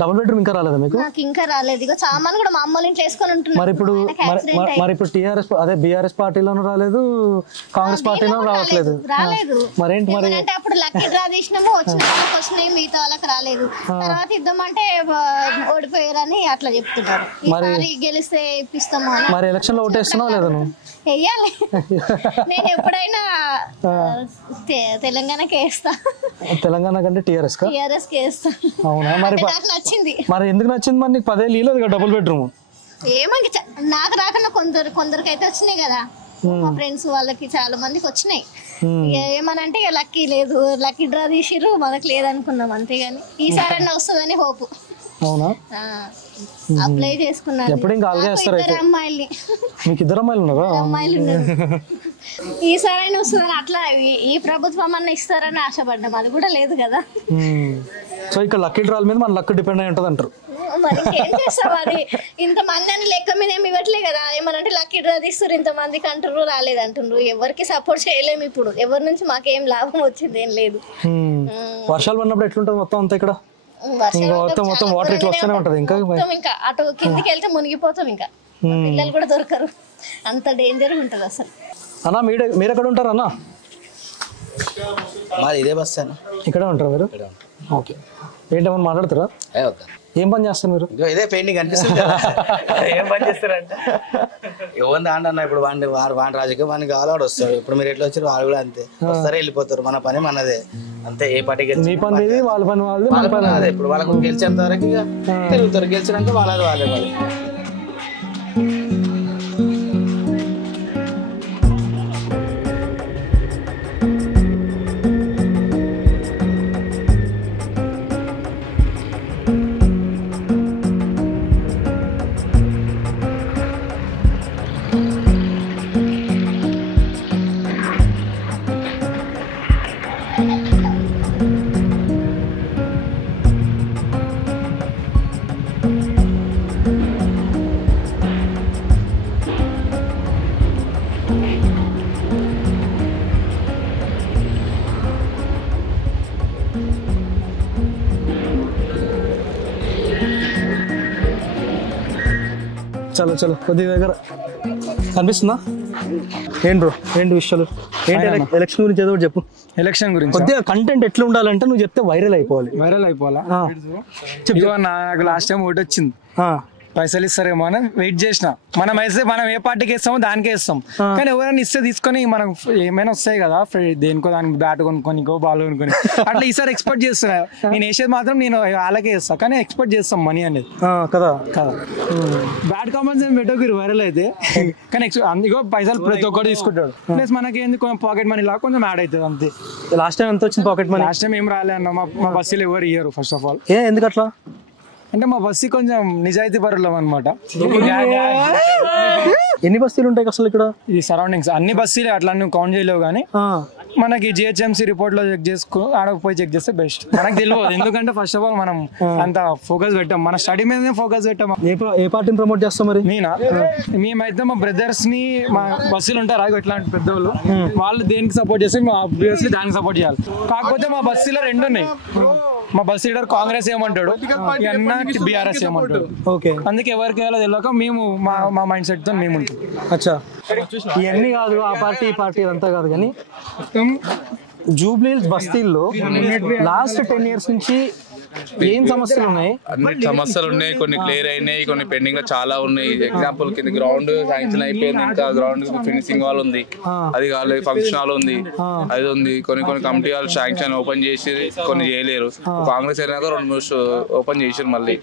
డబుల్ బెడ్రూమ్ ఇంకా రాలేదా మీకు? నాకు ఇంకా రాలేదు. ఇక సామాన్ కూడా మా అమ్మ ఇంట్లో వేసుకొని ఉంటున్నాను. మరి ఇప్పుడు టీఆర్ఎస్ అదే బీఆర్ఎస్ పార్టీలోనూ రాలేదు, కాంగ్రెస్ పార్టీలో రావట్లేదు. మరేంటి మరి? అంటే అప్పుడు లక్కీ డ్రా తీసినాము, వచ్చిన వాళ్ళకి వచ్చినాయి, మిగతా వాళ్ళకి రాలేదు. తర్వాత ఇద్దామంటే ఓడిపోయారని అట్లా చెప్తున్నారు. ఈసారి గెలిస్తే ఇప్పిస్తాము. మరి ఎలక్షన్ లో ఓటేస్తున్నావు లేదా నువ్వు? వెయ్యాలి. నేను ఎప్పుడైనా తెలంగాణకి వేస్తా. తెలంగాణ కంటే టీఆర్ఎస్ కి వేస్తా. అవునా? మరి నాకు నచ్చింది. మరి ఎందుకు నచ్చింది? మరి నీకు 10 ఏళ్ళు ఇవ్వలేదు కదా డబుల్ బెడ్రూమ్? ఏమంటే నాకు రాకుండా కొందరికి అయితే వచ్చినాయి కదా, మా ఫ్రెండ్స్ వాళ్ళకి చాలా మందికి వచ్చినాయి. ఏమనంటే ఇక లక్కీ లేదు, లక్కీ డ్రా తీసిర్రు, మనకు లేదనుకున్నాం అంతేగాని ఈసారి అన్న వస్తుందని హోపు. అవునా? అప్లై చేసుకున్నాను. ఎప్పుడు ఇంకా అలాగే వేస్తారు అయితే? అమ్మాయిల్ని. మీకు 2 అమ్మాయిలు ఉన్నారా? అమ్మాయిలు ఉన్నారు. ఈసారైనా వస్తుందని అట్లా ఈ ప్రభుత్వం అన్న ఇస్తారని ఆశపడ్డాం, అది కూడా లేదు కదా. సో ఇక్కడ లక్కీ డ్రాల్ మీద మన లక్ డిపెండ్ అయి ఉంటుంది అంటారు. మరి ఏం చేస్తాం, అది ఇంతమంది అని లెక్క మీద ఏమి ఇవ్వట్లే కదా. ఏమనంటే లక్కీ డ్రా తీస్తారు, ఇంతమందికి అంటారు, రాలేదంటుండ్రు. ఎవరికి సపోర్ట్ చేయలేము ఇప్పుడు, ఎవరి నుంచి మాకేం లాభం వచ్చింది ఏం లేదు. వర్షాలు పడినప్పుడు ఎట్లుంటుంది మొత్తం అంతా ఇక్కడ? మొత్తం వాటర్ ఇట్లా వస్తూనే ఉంటుంది. ఇంకా అటు కిందికి వెళ్తే మునిగిపోతాం, ఇంకా పిల్లలు కూడా దొరకరు, అంత డేంజర్ ఉంటుంది అసలు. అన్నా మీరు ఎక్కడ ఉంటారు అన్న? మాది ఇదే బస్ అన్న. ఇక్కడే ఉంటారు మీరు? ఓకే. ఏంటమ్మని మాట్లాడతారా? ఏం పని చేస్తారు మీరు? ఇదే పెయింటింగ్ అనిపిస్తుంది. ఏం పని చేస్తారంటే ఎవరిని అన్న ఇప్పుడు వాడి రాజకీయం వాడిని కావాలి, వాడు వస్తాడు. ఇప్పుడు మీరు ఎట్లా వచ్చారు, వాళ్ళు కూడా అంతే వస్తారే వెళ్ళిపోతారు. మన పని మనదే అంతే. ఏ పార్టీ మీ పని వాళ్ళ పని వాళ్ళది, మన పని అదే. ఇప్పుడు వాళ్ళకు గెలిచేంత వరకు తిరుగుతారు, గెలిచినాక వాళ్ళది వాళ్ళే వాళ్ళు. చలో చలో కొద్ది దగ్గర కనిపిస్తుందా? ఏంటి బ్రో, ఏంటి విషయాలు, ఏంటి ఎలక్షన్ గురించి ఏదో చెప్పు. ఎలక్షన్ గురించి కొద్దిగా కంటెంట్ ఎట్లా ఉండాలంటే నువ్వు చెప్తే వైరల్ అయిపోవాలా. నాకు లాస్ట్ టైం ఓటు వచ్చింది, పైసలు ఇస్తారేమో అని వెయిట్ చేసిన. మనం అయితే మనం ఏ పార్టీకి ఇస్తామో దానికే ఇస్తాం, కానీ ఎవరైనా ఇస్తే తీసుకొని మనం ఏమైనా వస్తాయి కదా, దేనికో దానికి బ్యాట్ కొనుక్కొని బాల్ కొనుక్కొని అట్లా ఈసారి ఎక్స్పెక్ట్ చేస్తున్నా. నేను వేసేది మాత్రం నేను వాళ్ళకే ఇస్తాను, కానీ ఎక్స్పెక్ట్ చేస్తాం మనీ అనేది కదా. బ్యాడ్ కామెంట్స్ ఏం పెట్టకు వైరల్ అయితే, కానీ అందుకో పైసలు ప్రతి ఒక్కటి తీసుకుంటాడు. ప్లస్ మనకి ఏంది కొంచెం పాకెట్ మనీ లాగా కొంచెం యాడ్ అవుతుంది అంతే. లాస్ట్ టైం ఎంత వచ్చింది పాకెట్ మనీ? లాస్ట్ టైం ఏం రాలే అన్న, మా బస్సులు ఎవరు ఇయ్యరు. ఫస్ట్ ఆఫ్ ఆల్ ఎందుకు అట్లా అంటే మా బస్సు కొంచెం నిజాయితీ పరులం అనమాట. ఎన్ని బస్తీలు ఉంటాయి అసలు ఇక్కడ? ఈ సరౌండింగ్స్ అన్ని బస్సులే, అట్లా నువ్వు కౌంట్ చేయలేవు. కానీ మనకి జిహెచ్ఎంసీ రిపోర్ట్ లో చెక్ చేసుకో, ఆడకపోయి చెక్ చేస్తే బెస్ట్. మనకు తెలియదు, ఎందుకంటే ఫస్ట్ ఆఫ్ ఆల్ మనం అంత ఫోకస్ పెట్టాం, మన స్టడీ మీదనే ఫోకస్ పెట్టాం. ఏ పార్టీని ప్రమోట్ చేస్తాం మరి? నేనా? మేమైతే మా బ్రదర్స్ ని, మా బస్సులు ఉంటారు ఇట్లాంటి పెద్దవాళ్ళు, వాళ్ళు దేనికి సపోర్ట్ చేస్తే మేము ఆబ్వియస్లీ దానికి సపోర్ట్ చేయాలి. కాకపోతే మా బస్సులో 2 ఉన్నాయి. మా బస్ లీడర్ కాంగ్రెస్ ఏమంటాడు, బీఆర్ఎస్ ఏమంటాడు. అందుకే ఎవరికి వెళ్ళో తెలియక మేము మా మైండ్ సెట్ తో మేము ఉంటాం. అచ్చా, ఇవన్నీ కాదు, ఆ పార్టీ ఈ పార్టీ అంతా కాదు, కానీ జూబ్లీహిల్స్ బస్తీల్లో లాస్ట్ 10 years నుంచి ఏం సమస్యలు ఉన్నాయి? అన్ని సమస్యలు ఉన్నాయి, కొన్ని క్లియర్ అయినాయి, కొన్ని పెండింగ్ లో చాలా ఉన్నాయి. ఎగ్జాంపుల్ కింద గ్రౌండ్ శాంక్షన్ అయిపోయింది, ఇంకా గ్రౌండ్ ఫినిషింగ్ హాల్ ఉంది, అది కాలేదు. ఫంక్షన్ హాల్ ఉంది, అది ఉంది. కొన్ని కమిటీ హాల్ శాంక్షన్ ఓపెన్ చేసి కొన్ని చేయలేరు. కాంగ్రెస్ అయినాక 2-3 ఓపెన్ చేసారు మళ్ళీ.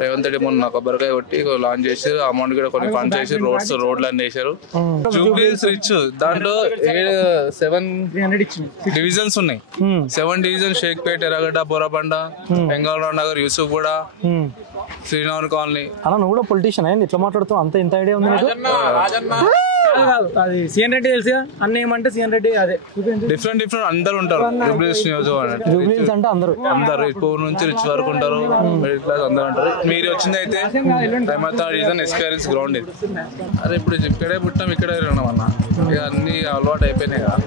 రేవంత్ రెడ్డి మొన్న కొబ్బరికాయ కొట్టి లాంచ్ చేసారు, అమౌంట్ కూడా కొన్ని ఫండ్స్ చేసి రోడ్లు అన్ని వేసారు. జూబ్లీహిల్స్ రిచ్, దాంట్లో 7 డివిజన్స్ ఉన్నాయి. 7 డివిజన్ షేక్పేట్, ఎర్రగడ్డ, బోరబండ, బెంగాల్ నగర్, యూసుఫ్ కూడా, శ్రీనగర్ కాలనీ. అలా నువ్వు కూడా పొలిటీషియన్ అయ్యింది, ఇట్లా మాట్లాడుతావు, అంత ఇంత ఐడియా ఉంది అది సీఎన్ రెడ్డి తెలుసు అన్న, ఏమంటే సీఎన్ రెడ్డి అదే డిఫరెంట్ అందరు ఉంటారు. జూబ్లీహిల్స్ నియోజకవర్గం అంటే అందరు పూర్ నుంచి రిచ్ వరకు ఉంటారు, మిడిల్ క్లాస్ అందరు ఉంటారు. మీరు వచ్చింది అయితే రీజన్ ఎక్స్పీరియన్స్ గ్రౌండ్ ఇది. అరే ఇప్పుడు ఇక్కడే పుట్టాం, ఇక్కడే విన్నాం అన్న, ఇక అన్ని అలవాటు అయిపోయినాయి కదా.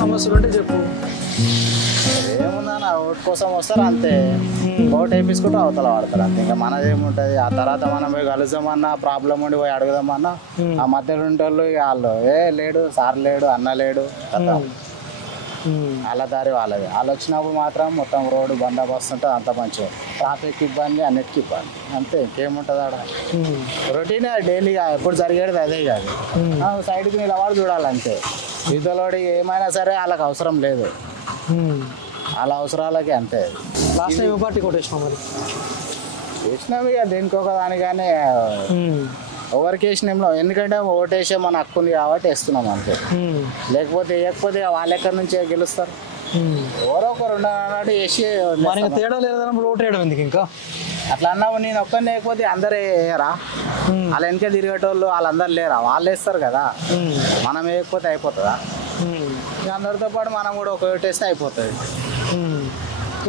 సమస్యలు అంటే చెప్పు. ఏముందన్న, ఓటు కోసం వస్తారు అంతే, ఓటు వేయించుకుంటూ అవతల వాడతారు అంతే. ఇంకా మనదేముంటుంది, ఆ తర్వాత మనం పోయి కలుద్దామన్నా, ప్రాబ్లం ఉండి పోయి అడుగుదామన్నా, ఆ మధ్యలో ఉంటే వాళ్ళు లేడు, సార్ లేడు, అన్న లేడు కదా. వాళ్ళ దారి వాళ్ళది. వాళ్ళు వచ్చినప్పుడు మాత్రం మొత్తం రోడ్డు బందోబస్తు ఉంటుంది, అంత మంచిగా. ట్రాఫిక్ ఇబ్బంది, అన్నిటికీ ఇబ్బంది, అంతే. ఇంకేముంటుంది ఆడ. రొటీన్ డైలీగా ఎప్పుడు జరిగేది అదే కాదు. సైడ్కి నిలబడి చూడాలంతే. ఇద్దలోడి ఏమైనా సరే వాళ్ళకి అవసరం లేదు, వాళ్ళ అవసరాలకి అంతే. లాస్ట్ టైం ఏ పార్టీ కొట్టేసినాం మరి? వేసినాం ఇక దేనికి ఒక దానిగానే ఎవరికి వేసినాంలో, ఎందుకంటే ఓటేసే మన హక్కుంది కాబట్టి వేస్తున్నాం అంతే. లేకపోతే వేయకపోతే వాళ్ళ ఎక్కడి నుంచి గెలుస్తారు? ఎవరో ఒకరు ఉన్నాడు వేసి తేడా లేదన్నప్పుడు ఓటు వేయడం ఎందుకు ఇంకా? అట్లా అన్నావు. నేను ఒక్కరిని లేకపోతే అందరూ వేయరా? వాళ్ళ వెనక తిరిగేటోళ్ళు వాళ్ళందరూ లేరా? వాళ్ళు వేస్తారు కదా, మనం వేయకపోతే అయిపోతుందా? అందరితో పాటు మనం కూడా ఒక ఓటేస్తే అయిపోతుంది.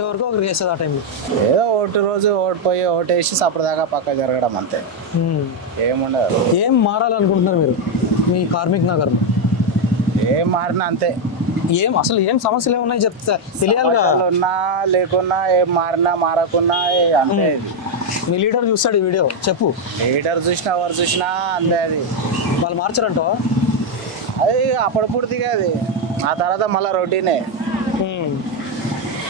ఎవరికో ఒకరికి వేస్తుంది ఆ టైంలో. ఏదో ఓటు రోజు ఓడిపోయి ఓటేసి సపరదాకా పక్క జరగడం అంతే, ఏముండదు. ఏం మారాలనుకుంటున్నారు మీరు మీ కార్మిక్ నగర్? ఏం మారినా అంతే. ఏం అసలు ఏం సమస్యలు ఏమున్నాయి చెప్తా తెలియాలిగా. ఉన్నా లేకున్నా, ఏం మారినా మారకున్నా అంతే. మీ లీడర్ చూస్తాడు ఈ వీడియో, చెప్పు. లీడర్ చూసినా ఎవరు చూసినా అంతే. అది వాళ్ళు మార్చారంటావా? అది అప్పుడు పూర్తిగా అది. ఆ తర్వాత మళ్ళీ రొటీనే.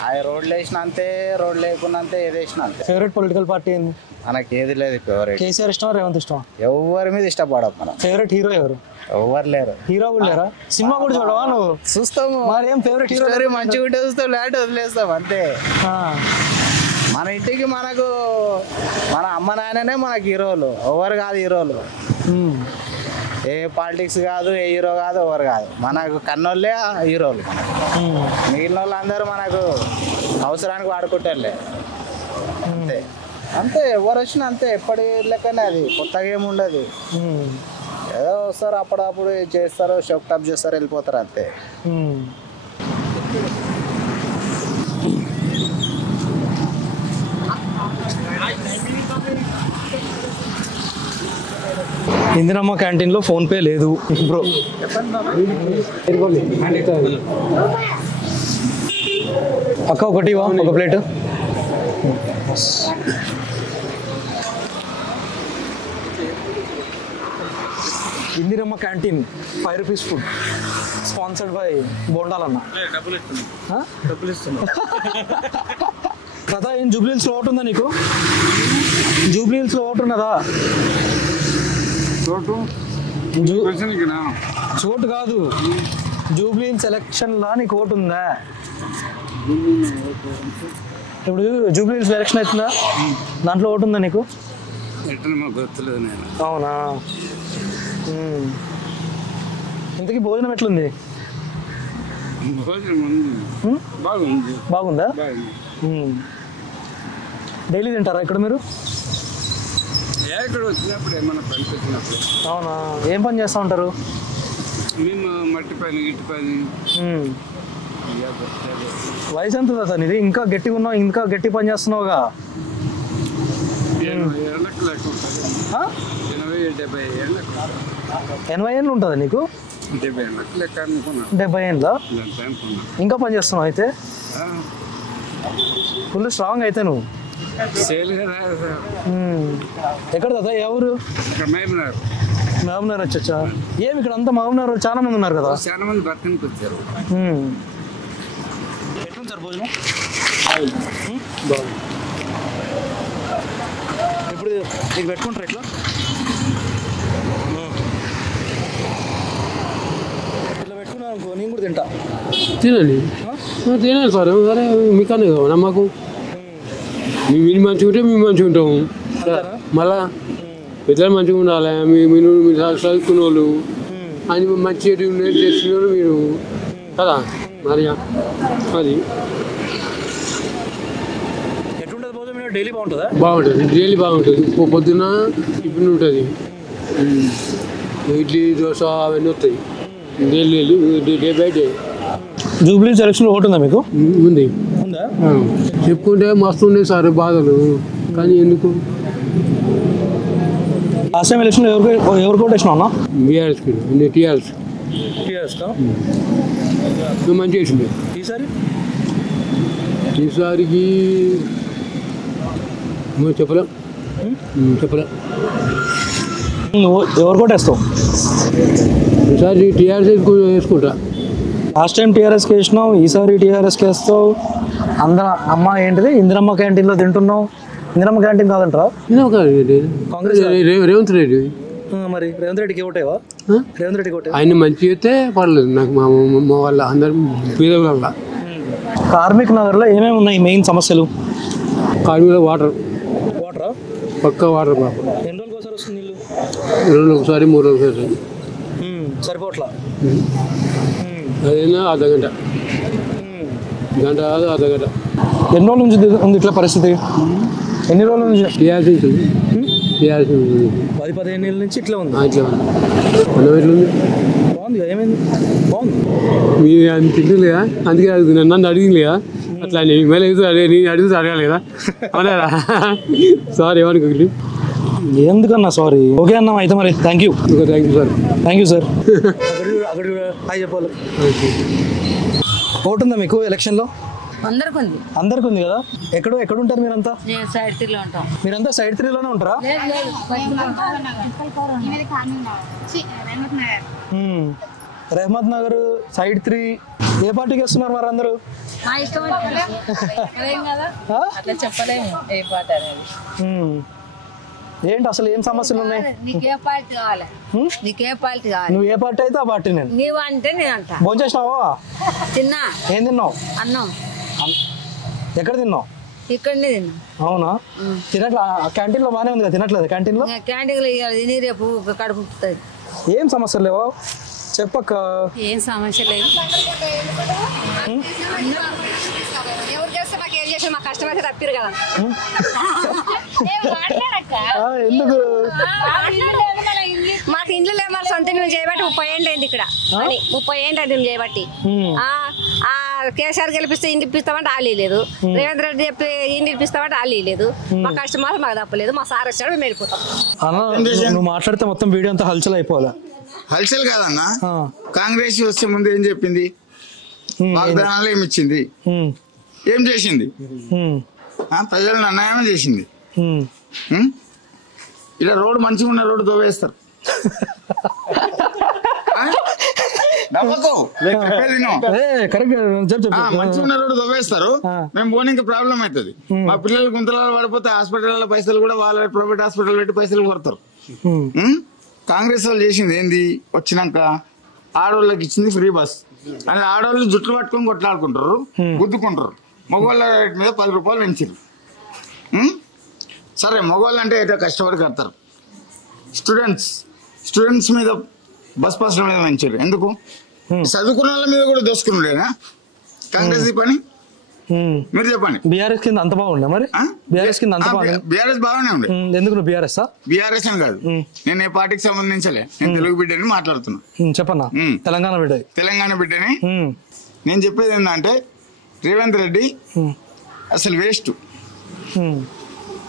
అది రోడ్లు వేసిన అంతే, రోడ్లు లేకున్నా అంతే, ఏది వేసినా అంతే. ఫేవరెట్ పొలిటికల్ పార్టీ ఏంది? మనకి ఏది లేదు. ఫేవరెట్ కేసీఆర్ ఇష్టం, రేవంత్ ఇష్టం? ఎవరి మీద ఇష్టపడవు మనం. ఫేవరెట్ హీరో ఎవరు? ఎవరు లేరు. హీరో కూడా లేరా? సినిమా కూడా చూడవా నువ్వు? చూస్తాము. మరి ఏం ఫేవరెట్ హీరో? మంచిగా ఉంటే చూస్తాం, లేట్ వదిలేస్తాం అంతే. మన ఇంటికి మనకు మన అమ్మ నాయననే మనకి హీరోలు, ఎవరు కాదు హీరోలు. ఏ పాలిటిక్స్ కాదు, ఏ హీరో కాదు, ఎవరు కాదు. మనకు కన్నోళ్ళే హీరోలు. మిగిలిన వాళ్ళు అందరూ మనకు అవసరానికి వాడుకుంటారులే అంతే. అంతే ఎవరు వచ్చినా అంతే. ఎప్పటి లెక్కనే అది, కొత్తగా ఏమి ఉండదు. ఏదో వస్తారు అప్పుడప్పుడు చేస్తారు, షోక్ టాప్ చేస్తారు, వెళ్ళిపోతారు అంతే. ఇందిరమ్మ క్యాంటీన్లో ఫోన్పే లేదు బ్రో. అక్క ఒకటి ఒక plate. Indiramma canteen 5 rupees food sponsored by బోండాలన్న. డబ్బులు ఇస్తున్నా కదా. ఏం జూబ్లీహిల్స్లో ఓటు ఉందా నీకు? జూబ్లీహిల్స్లో ఓటు ఉన్నదా? చోటు కాదు, జూబ్లీహిల్స్ ఎలక్షన్లా నీకు ఓటు ఉందా? ఇప్పుడు జూబ్లీహిల్స్ ఎలక్షన్ అవుతుందా, దాంట్లో ఓటు ఉందా నీకు? అవునా? ఇంతకీ భోజనం ఎట్లుంది? బాగుందా? డైలీ తింటారా ఇక్కడ మీరు? ఇక్కడ వచ్చినప్పుడు ఏమన్నా పని పెట్టినప్పుడు. అవునా? ఏం పని చేస్తూ ఉంటారు? మేము మట్టి పని, ఇటు పని. వయసు ఎంత సార్ ఇది? ఇంకా గట్టిగా ఉన్నావు, ఇంకా గట్టి పని చేస్తున్నావుగా. 80 ఏళ్ళు ఉంటుందా నీకు? 70 ఏళ్ళ ఇంకా పని చేస్తున్నావు అయితే? ఫుల్ స్ట్రాంగ్ అయితే నువ్వు. ఎక్కడ కదా ఎవరు? మహబూబ్నగర్ వచ్చా? ఏమి ఇక్కడ అంతా మహబూబ్నగర్ చాలా మంది ఉన్నారు కదా? చాలా మంది బతకనికి వచ్చారు. ఎట్లుంది సార్ భోజనం? ఇప్పుడు నీకు పెట్టుకుంటారు ఎట్లా? ఇట్లా పెట్టుకున్నాను అనుకో, నేను కూడా తింటా. తినండి సార్. సరే మీకనే నమ్మకం. మీరు మంచిగా ఉంటే మేము మంచిగా ఉంటాము. మళ్ళా పెద్దలు మంచిగా ఉండాలి. మీరు చదువుకున్న వాళ్ళు అని మంచి తెలిసిన వాళ్ళు మీరు కదా. మరి అది డైలీ బాగుంటుందా? బాగుంటుంది, డైలీ బాగుంటుంది. పొద్దున్న టిఫిన్ ఉంటుంది, ఇడ్లీ దోశ అవన్నీ వస్తాయి daily, day by day. Jubilee selection vote ఉందా మీకు? ఉంది. చెప్పుకుంటే మస్తు ఉన్నాయి సార్ బాధలు, కానీ ఎందుకు? లాస్ట్ టైం ఎలక్షన్లో ఎవరికి ఓటు వేసినావు అన్న? బీఆర్ఎస్కి. టీఆర్ఎస్ మంచిగా వేసింది. ఈసారికి చెప్పలేం. ఎవరు కూడా వేస్తావు? ఈసారి టీఆర్ఎస్ వేసుకుంటా. లాస్ట్ టైం టీఆర్ఎస్కి వేసినావు, ఈసారి టీఆర్ఎస్కి వేస్తావు. అమ్మ ఏంటిది ఇందిరమ్మ క్యాంటీన్లో తింటున్నావు. ఇందిరమ్మ క్యాంటీన్ కాదంటారా? కాంగ్రెస్ రేవంత్ రెడ్డి. మరి రేవంత్ రెడ్డికి ఓటేవా? రేవంత్ రెడ్డికి ఓటే. ఆయన మంచి అయితే పర్లేదు నాకు. మా వాళ్ళ అందరు పేదల వల్ల. కార్మిక్ నగర్లో ఏమేమి ఉన్నాయి మెయిన్ సమస్యలు? కార్మికుల వాటరా పక్క వాటర్ ఎన్ని రోజులకు ఒకసారి వస్తుంది నీళ్ళు? 2 రోజులు ఒకసారి 3 రోజులు ఒకసారి. సరిపోట్లా. అదైనా అర్ధగంట గంట కాదు అర్ధగంట. ఎన్ని రోజుల నుంచి ఉంది ఇట్లా పరిస్థితి? ఎన్ని రోజుల నుంచి? 10-15 ఏళ్ళ నుంచి ఇట్లా ఉంది. ఇట్లా ఉంది. మనం ఎట్లుంది? బాగుంది. ఏమైంది? బాగుంది. మీరు అంత తింటలేదా? అందుకే అడుగుతున్నా. నన్ను అడిగిలేదా అట్లా? మళ్ళీ నేను అడిగితే అడగలేదా? అవునా? సారీ ఏమనుకోండి. ఎందుకన్నా సారీ. ఓకే అన్నా అయితే మరి. Thank you. Thank you sir. Thank you sir. అక్కడ హాయ్ చెప్పాలి. ఓటు ఉందా మీకు ఎలక్షన్లో? అందరికి ఉంది. అందరికి ఉంది కదా. ఎక్కడ ఉంటారు మీరంతా? సైడ్ 3లో ఉంటాం. మీరంతా సైడ్ 3లోనే ఉంటారా? రెహమత్ నగర్ సైడ్ 3. ఏ పార్టీకి వస్తున్నారు మరి అందరూ? అట్లా చెప్పలేము ఏ పార్టీ అనేది. ఏంటి అసలు ఏం సమస్యలు ఉన్నాయి? నీకే పార్టీ కావాలి? నీకే పార్టీ కావాలి? నువ్వు ఏ పార్టీ అయితే ఆ పార్టీ. నేను నీవు అంటే నేను అంట. భోంచేసినావా? తిన్నా. ఏం తిన్నావు? అన్నం. ఎక్కడ తిన్నావు? ఇక్కడనే తిన్నా. అవునా? తినట్లా? క్యాంటీన్ లో బాగానే ఉంది కదా. తినట్లేదు క్యాంటీన్ లో? క్యాంటీన్ లో తిని రేపు కడుపు. ఏం సమస్యలు లేవా చెప్పక్క? ఏం సమస్య లేదు. ఎవరు చేస్తే మాకు ఏం చేసి మా కష్టమైతే తప్పిరు కదా. ఎందుకు? మాకు ఇండ్లు లేవు. మరి సొంత మేము చేయబట్టి 30 ఏళ్ళు అయింది ఇక్కడ. 30 ఏళ్ళు అయింది మేము చేయబట్టి. కేసీఆర్ గెలిపిస్తే ఇంటి ఇప్పిస్తామంటే ఆలీ లేదు. రేవంత్ రెడ్డి చెప్పి ఇంటి ఇప్పిస్తామంటే ఆలీ లేదు. మా కష్టమాలు మాకు తప్పలేదు. మా సార్ వచ్చాడు మేము వెళ్ళిపోతాం. నువ్వు మాట్లాడితే మొత్తం వీడియో అంతా హల్చల్ అయిపోవాలా? హల్చల్ కాదన్నా. కాంగ్రెస్ వచ్చే ముందు ఏం చెప్పింది? వాగ్దానాలు ఏమి ఇచ్చింది? ఏం చేసింది? ప్రజలను అన్యాయం చేసింది. ఇలా రోడ్డు మంచిగా ఉన్న రోడ్డు తోవేస్తారు. మంచిగా ఉన్న రోడ్డు తోవేస్తారు. మేము పోనీకి ప్రాబ్లం అవుతుంది. మా పిల్లలు గుంతలలో పడిపోతే హాస్పిటల్ పైసలు కూడా వాళ్ళ ప్రైవేట్ హాస్పిటల్ పెట్టి పైసలు కొడతారు. కాంగ్రెస్ వాళ్ళు చేసింది ఏంది? వచ్చినాక ఆడవాళ్ళకి ఇచ్చింది ఫ్రీ బస్ అని. ఆడవాళ్ళు జుట్లు పట్టుకొని కొట్లాడుకుంటారు, గుద్దుకుంటారు. మగవాళ్ళ రేట్ మీద 10 రూపాయలు పెంచారు. సరే మగవాళ్ళు అంటే అయితే కష్టపడి కడతారు. స్టూడెంట్స్ మీద బస్ పాస్ల మీద పెంచారు. ఎందుకు? చదువుకున్న వాళ్ళ మీద కూడా దోసుకున్నాడేనా కాంగ్రెస్ ఈ పని? మీరు చెప్పండి. బీఆర్ఎస్ కింద అంత బాగుండే మరి? బీఆర్ఎస్ కింద అంత బాగుంది. బీఆర్ఎస్ బాగానే ఉంది. ఎందుకు నువ్వు బీఆర్ఎస్? బీఆర్ఎస్ అని కాదు, నేను ఏ పార్టీకి సంబంధించలే. నేను తెలుగు బిడ్డని మాట్లాడుతున్నా. చెప్పన్నా. తెలంగాణ బిడ్డని. నేను చెప్పేది ఏంటంటే రేవంత్ రెడ్డి అసలు వేస్ట్.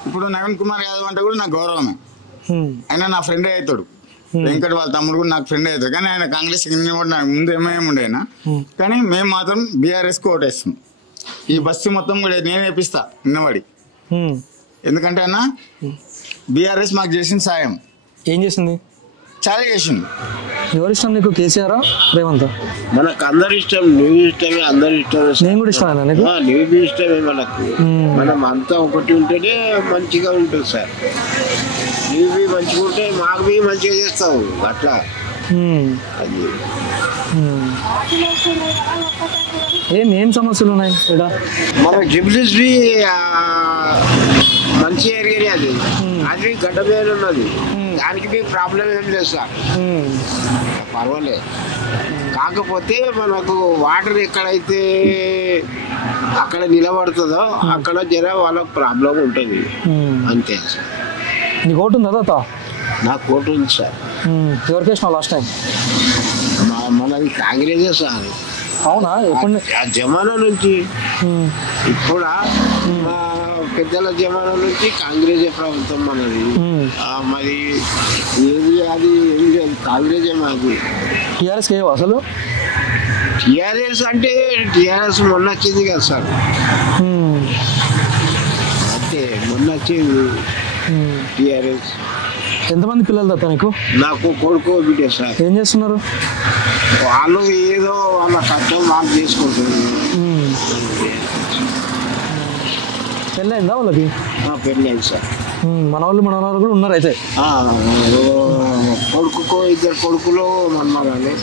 ఇప్పుడు నవీన్ కుమార్ యాదవ్ అంటే కూడా నాకు గౌరవమే. ఆయన నా ఫ్రెండే అవుతాడు. వెంకట్ వాళ్ళ తమ్ముడు కూడా నాకు ఫ్రెండ్ అవుతాడు. కానీ ఆయన కాంగ్రెస్ నాకు ముందు ఏమేమి ఉండే ఆయన. కానీ మేము మాత్రం బీఆర్ఎస్కి ఓటేస్తాం. ఈ బస్సు మొత్తం కూడా నేను వేపిస్తా నిన్నవాడి. ఎందుకంటే అన్న బీఆర్ఎస్ మాకు చేసిన సాయం. ఏం చేసింది? చాలా చేసింది. ఎవరు ఇష్టం నీకు, కేసీఆర్ రేవంత్? మనకు అందరు ఇష్టం. నువ్వు ఇష్టమే, అందరు ఇష్టమే. నేను కూడా ఇష్టమేనా నీకు? నువ్వు ఇష్టమే మనకు. మనం అంతా ఒకటి ఉంటేనే మంచిగా ఉంటుంది సార్. నువ్వు మంచిగా ఉంటే మాకు బి మంచిగా చేస్తావు అట్లా. అది ఏం సమస్యలు ఉన్నాయి ఇక్కడ? మన జిబ్లిస్ బి మంచి ఏరియా అది. అది గడ్డ మీద ఉన్నది. దానికి మీ ప్రాబ్లం ఏం లేదు సార్, పర్వాలేదు. కాకపోతే మనకు వాటర్ ఎక్కడైతే అక్కడ నిలబడుతుందో అక్కడ జర వాళ్ళకు ప్రాబ్లం ఉంటుంది అంతే సార్. నీకు ఓటు ఉందా తాత? నాకు ఓటు ఉంది సార్. ఎవరికి వేసినావు లాస్ట్ టైం? మనది కాంగ్రెస్ సార్. అవునా? ఆ జమానా నుంచి ఇప్పుడు పెద్దల జమానా నుంచి కాంగ్రెస్ ప్రభుత్వం మనది. మరి ఏది అది కాంగ్రెస్ మాది. టీఆర్ఎస్ అసలు టీఆర్ఎస్ అంటే టీఆర్ఎస్ మొన్న వచ్చింది కదా సార్. అంతే మొన్న వచ్చింది టీఆర్ఎస్. ఎంతమంది పిల్లలు తాత నీకు? నాకు కొడుకు బిడ్డ సార్. ఏం చేస్తున్నారు వాళ్ళు? ఏదో వాళ్ళ కష్టం వాళ్ళు చేసుకుంటున్నారు. పెళ్ళైందా వాళ్ళకి? పెళ్ళైంది సార్. మన వాళ్ళు కూడా ఉన్నారు అయితే. కొడుకుకో 2 కొడుకులు మన్నాలని,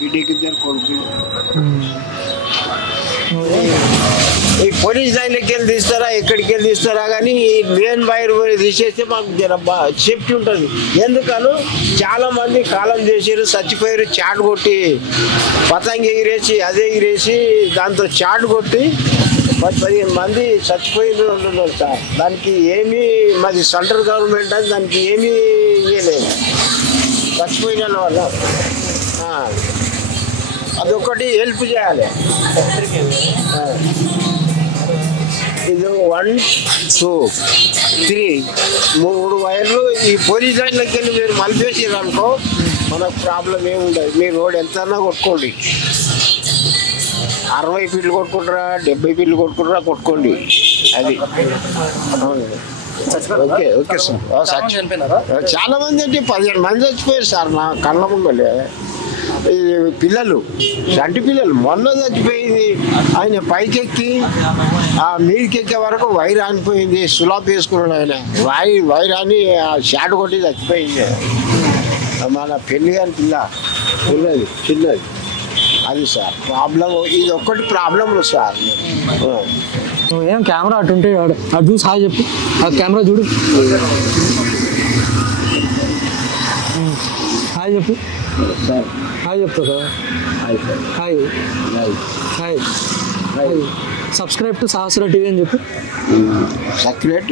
బిడ్డకి 2 కొడుకులు. ఈ పోలీస్ లైన్లకి వెళ్ళి తీస్తారా ఎక్కడికి వెళ్ళి తీస్తారా కానీ మెయిన్ వైర్ తీసేస్తే మాకు జర సేఫ్టీ ఉంటుంది. ఎందుకను చాలా మంది కాలం చేసారు, చచ్చిపోయారు. చాట్ కొట్టి పతంగి ఎగిరేసి అదే ఎగిరేసి దాంతో చాట్ కొట్టి 10-15 మంది చచ్చిపోయిన సార్. దానికి ఏమీ మాది సెంట్రల్ గవర్నమెంట్ అని దానికి ఏమీ ఇవ్వలేదు చచ్చిపోయిన వల్ల. అదొకటి హెల్ప్ చేయాలి. ఇది 1, 2, 3 3 వైర్లు ఈ పోలీస్ లైన్లకి వెళ్ళి మీరు మలిపేసారు అనుకో మనకు ప్రాబ్లం ఏమి ఉండదు. మీ రోడ్ ఎంతన్నా కొట్టుకోండి, 60 ఫీట్లు కొట్టుకుంటారా 70 ఫీట్లు కొట్టుకుంటారా కొట్టుకోండి. అది ఓకే ఓకే సార్. చాలా మంది అంటే 15 మంది చచ్చిపోయారు సార్ నా కళ్ళ ముందలే. పిల్లలు చంటి పిల్లలు మొన్న చచ్చిపోయింది. ఆయన పైకెక్కి ఆ మీదకెక్కే వరకు వైర్ ఆనిపోయింది. సులాబ్ వేసుకున్నాడు ఆయన. వైర్ అని షాట్ కొట్టి చచ్చిపోయింది. మన పెళ్లి గారి పిల్లది చిన్నది. అది సార్ ప్రాబ్లం. ఇది ఒక్కటి ప్రాబ్లం సార్. నువ్వేం కెమెరా అటు ఉంటే అటు చూసి హాయ్ చెప్పు. ఆ కెమెరా చూడు, హాయ్ చెప్పు. హాయ్ చెప్తా కదా. Hi hi hi. Subscribe to Sahasra TV అని చెప్పు. Subscribe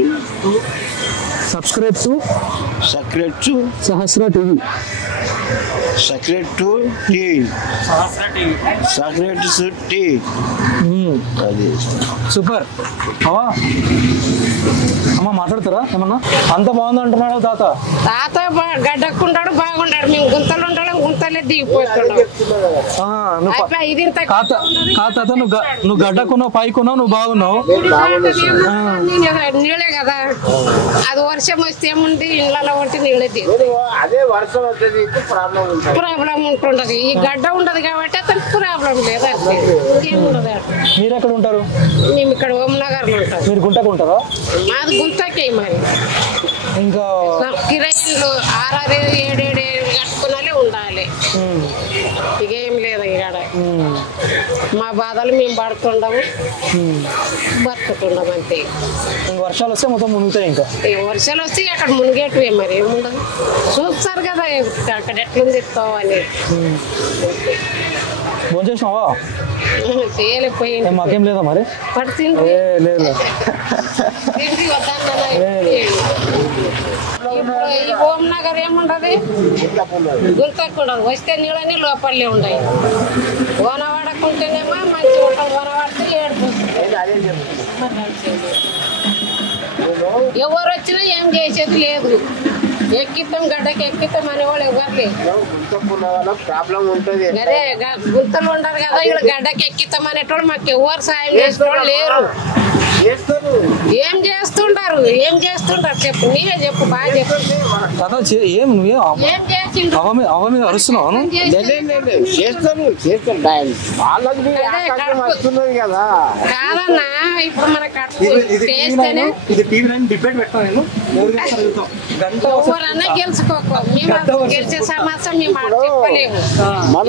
to Sahasra TV. అది సూపర్. అమ్మ మాట్లాడతారా ఏమన్నా? అంత బాగుంది అంటున్నాడు తాత. గడ్డక్కుంటాడు బాగుంటాడు. మేము గుంతలు ఉంటాడు గుంతలే దిగిపోతున్నాడు. నువ్వు గడ్డకున్నావు పైకున్నావు నువ్వు బాగున్నావు. నీళ్ళే కదా అది వర్షం వస్తే ఏముంది ఇళ్ళలో ఉంటే నీళ్ళే అదే వర్షం వస్తుంది ప్రాబ్లం ఉంటుండదు. ఈ గడ్డ ఉండదు కాబట్టి అతనికి ప్రాబ్లం లేదు. ఇంకేముండదు. మీరు ఎక్కడ ఉంటారు? మేము ఇక్కడ ఓంనగర్ లో ఉంటాం. మీరు గుంటకు ఉంటారా? మాది గుంతకే మరి. ఇంకా కిరాయిలు 6-7 కట్టుకునే ఉండాలి. ఇకేం లేదు ఇక్కడ. మా బాధలు మేము పడుతుండము బతుకుతుండము అంతే. వర్షాలు వస్తే మొత్తం మునుగుతాయి. ఇంకా వర్షాలు వస్తే అక్కడ మునిగేటివే మరి ఏముండదు. చూస్తారు కదా అక్కడ ఎట్లుంది అని. ఫోన్ చేసినావా? చేయలేకపోయింది. మాకేం లేదా మరి? పడుతుంది లేదు. ఈ ఓంనగర్ ఏముండదు గుంతకుండదు. వస్తే నీళ్ళని లోపలే ఉన్నాయి. వన పడకుంటేనేమో మంచిగా ఉంటుంది. వన పడితే ఎవరు వచ్చినా ఏం చేసేది లేదు. ఎక్కిస్తాం గడ్డకి ఎక్కిస్తాం అనేవాళ్ళు ఎవరు లేదు. ప్రాబ్లం ఉంటుంది. అదే గుంతలు ఉండరు కదా ఇక్కడ గడ్డకి ఎక్కిస్తాం అనేటోళ్ళు మాకు ఎవరు సాయం చేసేటోళ్ళు లేరు. ఏం చేస్తుంటారు చెప్పు. నీవే చెప్పు బాగా చెప్పు. ఏం అవ మీద అరుస్తున్నావు? కాదన్నా ఇప్పుడు మన చేస్తేనే ఎవరన్నా గెలుచుకోకు. మేము గెలిచే సమాసం మేము చెప్పలేము.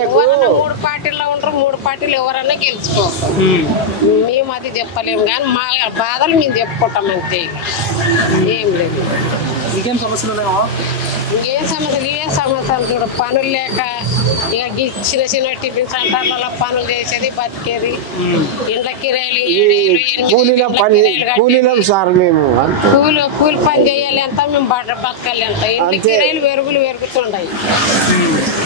ఎవరన్నా 3 పార్టీల్లో ఉంటారు. 3 పార్టీలు ఎవరన్నా గెలుచుకోకు. మేము అది చెప్పలేము కానీ మా బాధలు మేము చెప్పుకుంటాం అంతే. ఏం లేదు. ఇంకేం సమస్యలు లేవా? ఇంకేం సమస్యలు చూడ పనులు లేక ఇక చిన్న టిఫిన్ సెంటర్లలో పనులు చేసేది బతికేది. ఇంట్లో కిరాయిలు కూలి పని చేయాలి ఎంత మేము బతకాలి ఎంత. ఇంట్లో కిరాయిలు పెరుగుతుండయి.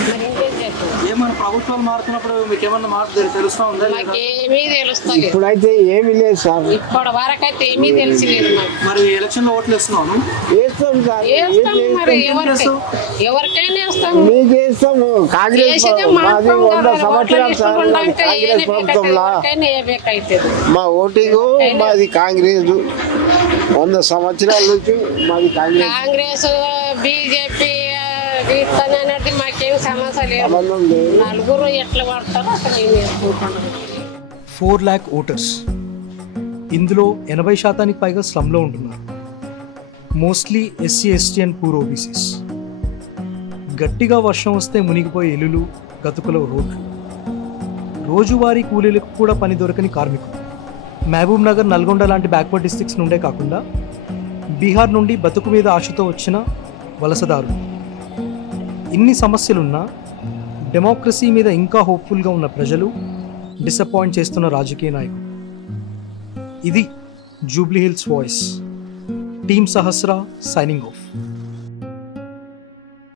మరి ఇంకేం చేస్తాం? ఏమన్నా ప్రభుత్వాలు మారుతున్నప్పుడు మీకు ఏమన్నా మార్పు తెలుస్తా ఉందా? మాకేమీ తెలుస్తుంది. ఇప్పుడైతే ఏమీ లేదు సార్. ఇప్పటి వరకు అయితే ఏమీ తెలియలేదు మాకు. మరి ఎలక్షన్ లో ఓట్లు వేస్తున్నాను? వేస్తాం సార్. మరి ఎవరికైనా వేస్తాము. మీకు వేస్తాము. కాంగ్రెస్ సంవత్సరాలు సార్ కాంగ్రెస్ ప్రభుత్వంలో మా ఓటింగ్ మాది కాంగ్రెస్. 100 సంవత్సరాల నుంచి మాది కాంగ్రెస్ బీజేపీ ఇస్తానన్నది మాకేం సమస్య లేదు. నలుగురు ఎట్లా పడతారో అసలు ఏం చేసుకుంటున్నాం. 4 lakh ఓటర్స్. ఇందులో 80% పైగా స్లమ్లో ఉంటున్నారు. Mostly SC ST and poor OBCs. గట్టిగా వర్షం వస్తే మునిగిపోయే ఇల్లులు, గతుకుల రోడ్లు, రోజువారీ కూలీలకు కూడా పని దొరకని కార్మికులు. మహబూబ్ నగర్, నల్గొండ లాంటి బ్యాక్వర్డ్ డిస్ట్రిక్ట్స్ నుండే కాకుండా బీహార్ నుండి బతుకు మీద ఆశతో వచ్చిన వలసదారులు. ఇన్ని సమస్యలున్నా డెమోక్రసీ మీద ఇంకా హోప్ఫుల్గా ఉన్న ప్రజలు డిసప్పాయింట్ చేస్తున్న రాజకీయ నాయకులు. ఇది Jubilee hills voice. Team Sahasra signing off.